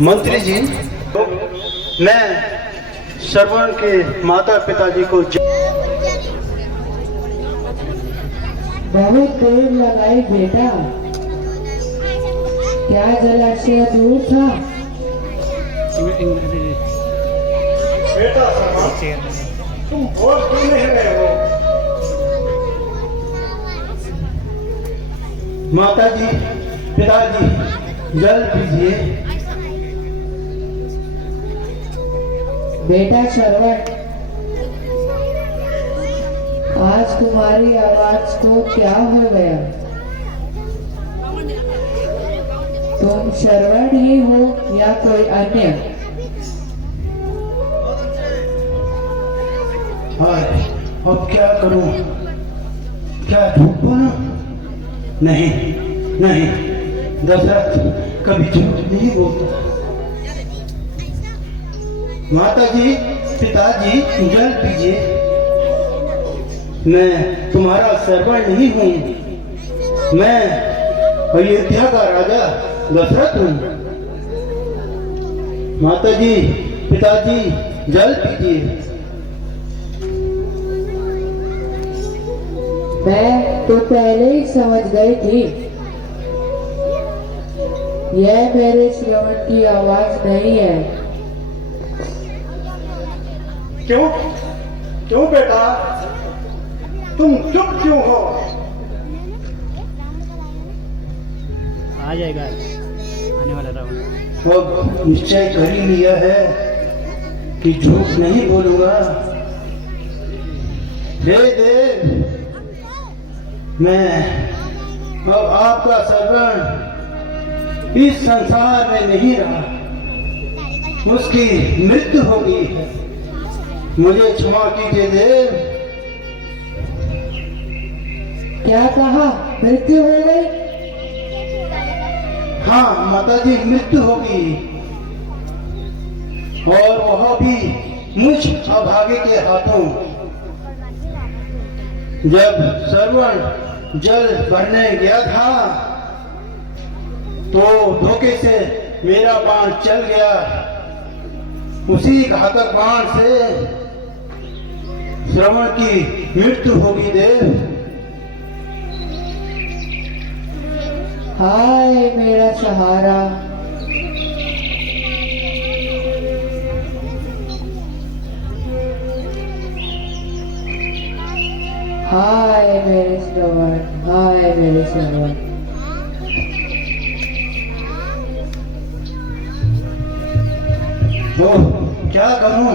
मंत्री जी, मैं श्रवण के माता पिताजी को बहुत देर लगाई बेटा, क्या जलाशय दूर था? बेटा तुम बोल क्यों नहीं रहे हो? माता जी, पिताजी, जल पीजिए। बेटा श्रवण, आज तुम्हारी आवाज को क्या हो गया? तुम श्रवण ही हो या कोई अन्य? हाय, अब क्या करूं? क्या झूठ बोलूं? नहीं नहीं, दशरथ कभी झूठ नहीं बोलता। माता जी, पिताजी, जल पीजिए। मैं तुम्हारा श्रवण नहीं हूं, मैं अयोध्या का राजा दशरथ हूं। माता जी, पिताजी, जल पीजिए। मैं तो पहले ही समझ गई थी, यह मेरे श्रवण की आवाज नहीं है। क्यों क्यों बेटा, तुम चुप क्यों हो? आ जाएगा आने वाला रावण। अब निश्चय कर ही लिया है कि झूठ नहीं बोलूंगा। हे देव, मैं अब आपका श्रवण इस संसार में नहीं रहा, उसकी मृत्यु हो गई है। मुझे क्षमा कीजिए देव। क्या कहा? मृत्यु हो गई? हाँ माताजी, मृत्यु हो गई, और वह भी मुझ अभागे के हाथों। जब श्रवण जल भरने गया था तो धोखे से मेरा बाण चल गया। उसी घातक बाण से श्रवण की मृत्यु होगी देव। हाय मेरा सहारा, हाय मेरे श्रवण, हाय मेरे श्रवण। तो क्या करूं?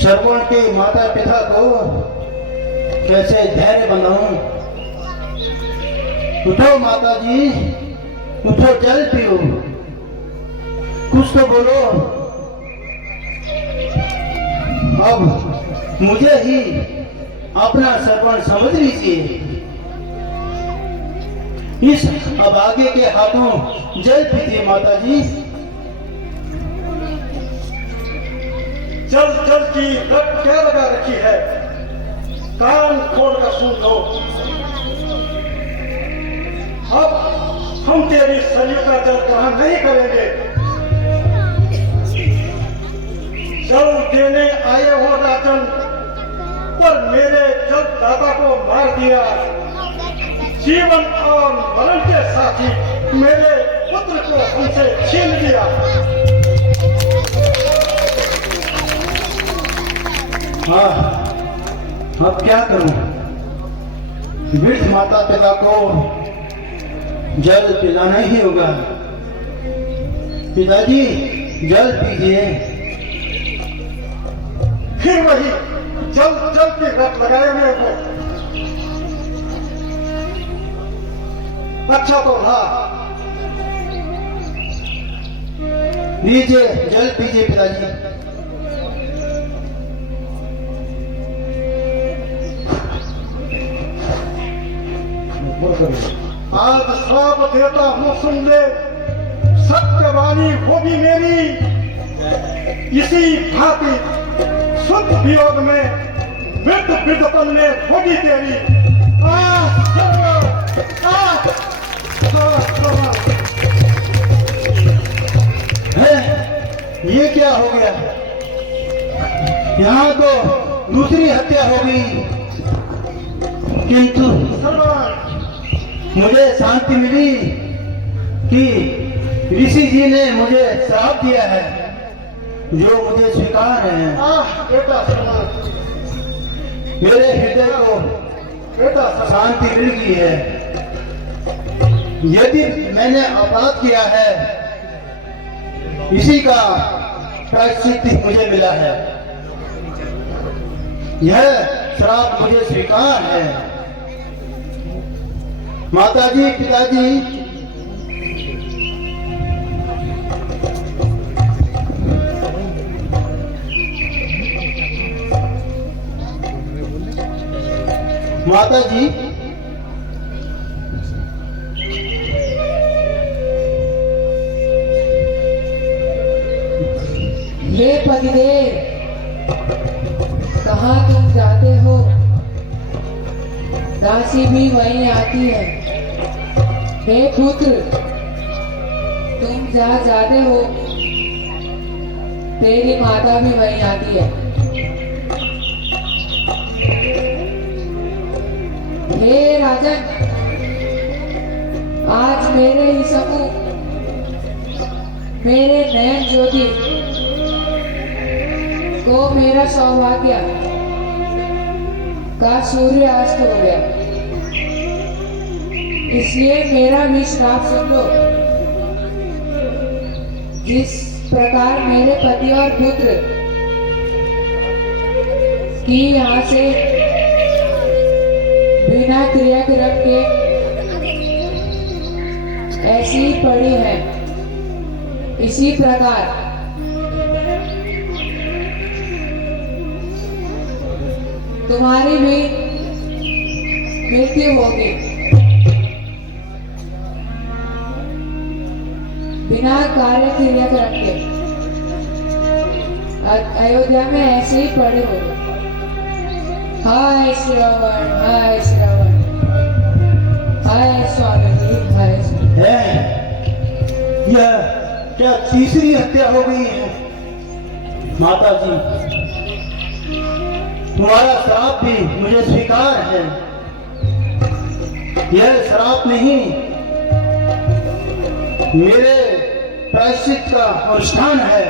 श्रवण के माता पिता को कैसे धैर्य बनाऊं? उठो माता जी, उठो, जल पियो, कुछ तो बोलो। अब मुझे ही अपना श्रवण समझ लीजिए। इस अभागे के हाथों जल पीजिए माता जी। जल जल की रट क्या लगा रखी है? कान खोल कर सुन लो। अब हम तेरी शरीर का जल ग्रहण नहीं करेंगे। जल देने आए हो राजन, पर मेरे जल दादा को मार दिया। जीवन और मरण के साथी मेरे पुत्र को हमसे छीन लिया। हाँ, अब क्या करूं? वृद्ध माता पिता को जल पिलाना ही होगा। पिताजी, जल पीजिए। फिर वही जल जल की रट लगाए हुए हो। अच्छा तो रहा। लीजिए, जल पीजिए पिताजी। आज श्राप देता हूँ, सुन ले। वाली होगी मेरी इसी भांति शुद्ध वियोग में वृद्ध वृद्धपन में होगी तेरी। है ये क्या हो गया? यहाँ तो दूसरी हत्या हो गई, किंतु मुझे शांति मिली कि ऋषि जी ने मुझे श्राप दिया है जो मुझे स्वीकार है। बेटा मेरे हृदय को बेटा शांति मिल गई है। यदि मैंने अपराध किया है, इसी का प्रायश्चित मुझे मिला है। यह श्राप मुझे स्वीकार है। माताजी, पिताजी, माताजी, हे पतिदेव, कहाँ तुम जाते हो? दासी भी वहीं आती है। हे पुत्र, तुम जहाँ जाते हो तेरी माता भी वहीं आती है। हे राजन, आज मेरे ही समूह मेरे नयन ज्योति को मेरा सौभाग्य का सूर्यास्त हो गया, इसलिए मेरा भी श्राप सुन लो। जिस प्रकार मेरे पति और पुत्र की यहाँ से बिना क्रियाक्रम के ऐसी ही पड़ी है, इसी प्रकार तुम्हारी भी मृत्यु होगी। बिना कार्य क्रियाक्रम के अयोध्या में ऐसे ही पड़े हो। हाय श्रवण, हाय श्रवण, हाय स्वामी जी, हाय स्वामी। है यह क्या तीसरी हत्या हो गई है? माता जी, तुम्हारा श्राप भी मुझे स्वीकार है। यह श्राप नहीं, मेरे प्रायश्चित का अनुष्ठान है।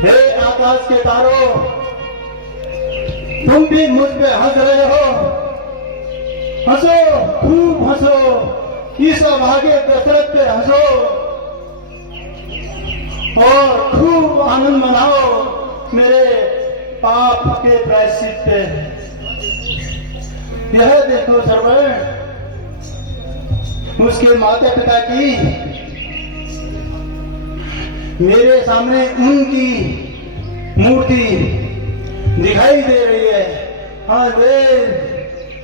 हे आकाश के तारों, तुम भी मुझ पे हंस रहे हो। हंसो, खूब हंसो, इस अभागे दशरथ पे हंसो और खूब आनंद मनाओ मेरे पाप के प्रायश्चित पे। यह देखो सर्वण, उसके माता पिता की मेरे सामने उनकी मूर्ति दिखाई दे रही है। हाँ देव,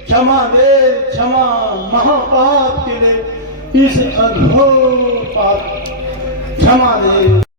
क्षमा देव, क्षमा, महापाप के लिए इस अघोर पाप क्षमा देव।